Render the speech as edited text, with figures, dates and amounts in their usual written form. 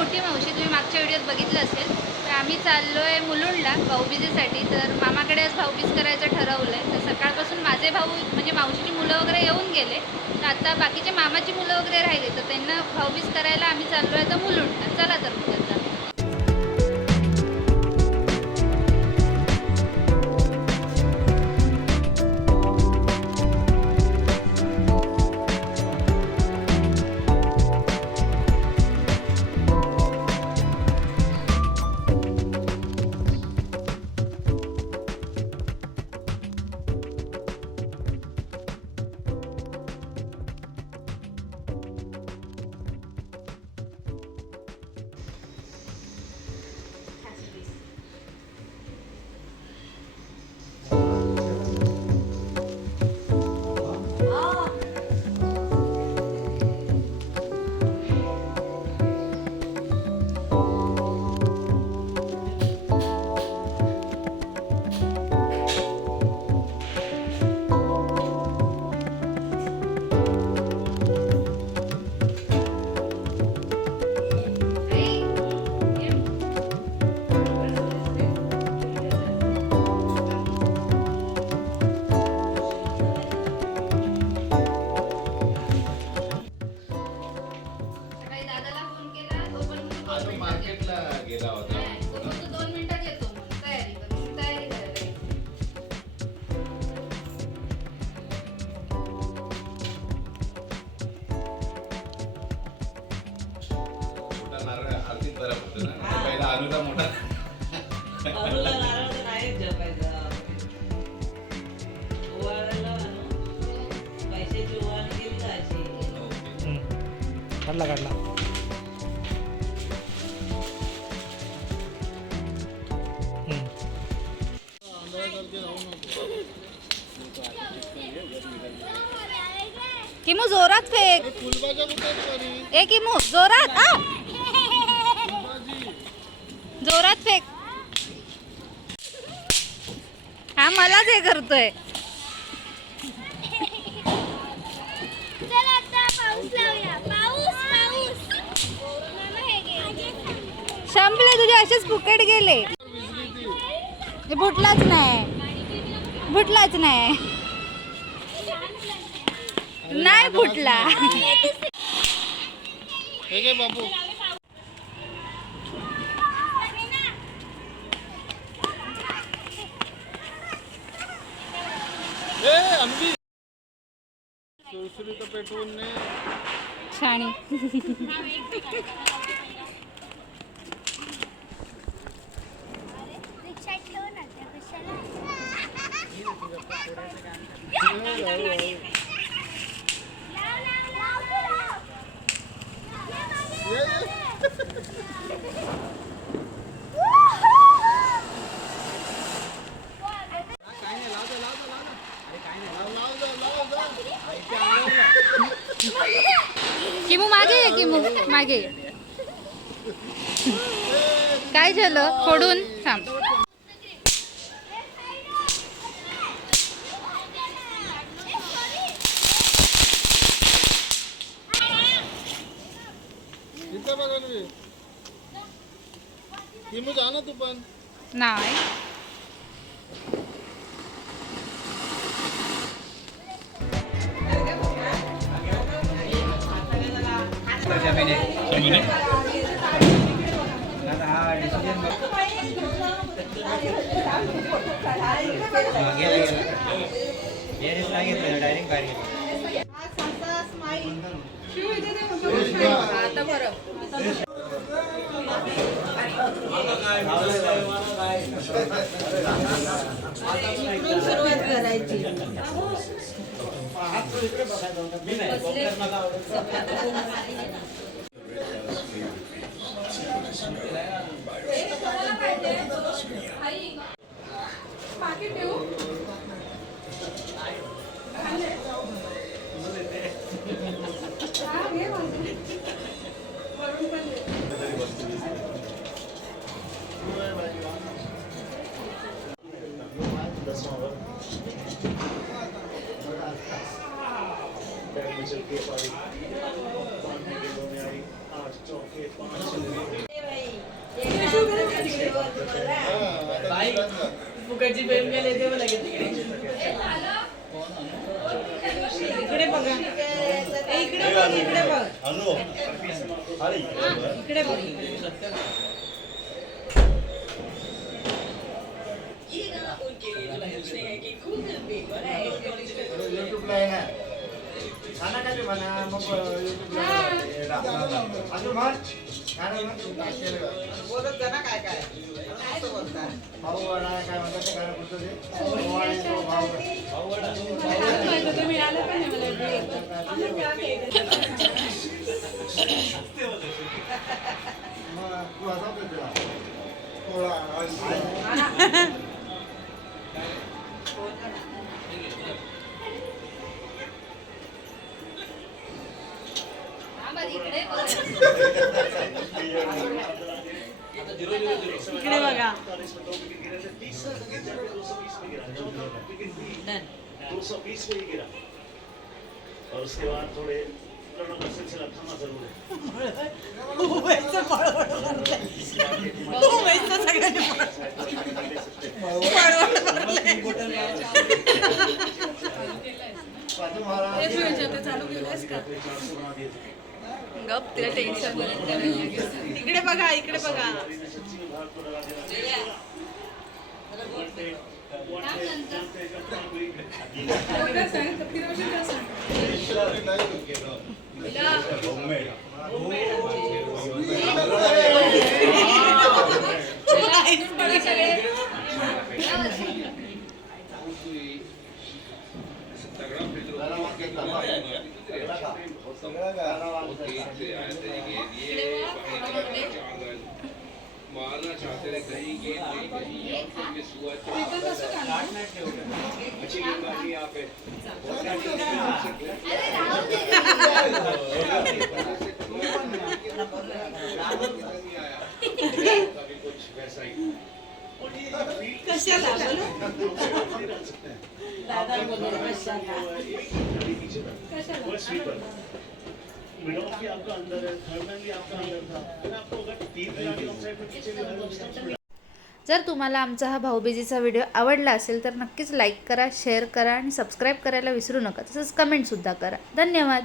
मोठी मावशी, तुम्ही मागच्या व्हिडिओत बघितलं असेल. तर आम्ही चाललो आहे मुलुंडला भाऊबीजेसाठी. तर मामाकडे आज भाऊबीज करायचं ठरवलं आहे. तर सकाळपासून माझे भाऊ म्हणजे मावशीची मुलं वगैरे येऊन गेले. तर आता बाकीचे मामाची मुलं वगैरे राहिले, तर त्यांना भाऊबीज करायला आम्ही चाललो आहे आता मुलुंडला. चला तर मग आता. अनुजा मोठा अनुला नारळ नाही जपायचा ओवाळायला पैशाची ओवाळणी केली जायची. काढला काढला. किमू जोरात फेक. ए किमू जोरात. जोरात फेक. हा मलाच हे करतोय. संपले तुझे असेच फुकट गेले. फुटलाच नाही. फुटलाच नाही. नाही फुटला. बाबू पेटवून छाणी. किमू मागे ये. किमू मागे ये. काय झालं फोडून थांब. किमू जा ना तू पण. नाही आता बरं. सुरुवात करायची. बैडमिंटन के पारी 5 में 2 में आई 8 फुकटची प्रेम गेले ते मला इकडे बघा इकडे बघ इकडे बघ इकडे बघ युट्यूबला आहे ना खाना काय म्हणा मग युट्यूबला अजून म्हण बोलत जा ना काय काय बोलतात भाऊ वडा काय म्हणतात ते गाणं कुठचं ते पोवाडे तो भाऊ मिळालं पण नाही मग तू हसवतो तुला पोळा इकडे बघा 220 में ही गिरा और उसके बाद थोड़े रनों का सिलसिला थमा जरूर है चालू केलंस का गप तिला टेन्शन इकडे बघा इकडे बघा मारना चाहते थे कहीं गेंद नहीं कहीं मिस हुआ अच्छी गेंदबाजी यहाँ पे कभी कुछ वैसा ही कशाला बोलो मिड ऑफ भी आपका अंदर है, थर्ड मैन भी आपका अंदर था। अगर आपको अगर 3 खिलाड़ी ऑफसाइड पे पीछे भी रहेगा, उस टाइम जर तुम्हाला आमचा हा भाऊबीजेचा व्हिडिओ आवडला असेल तर नक्कीच लाईक करा, शेअर करा आणि सबस्क्राईब करायला विसरू नका. तसंच कमेंटसुद्धा करा. धन्यवाद.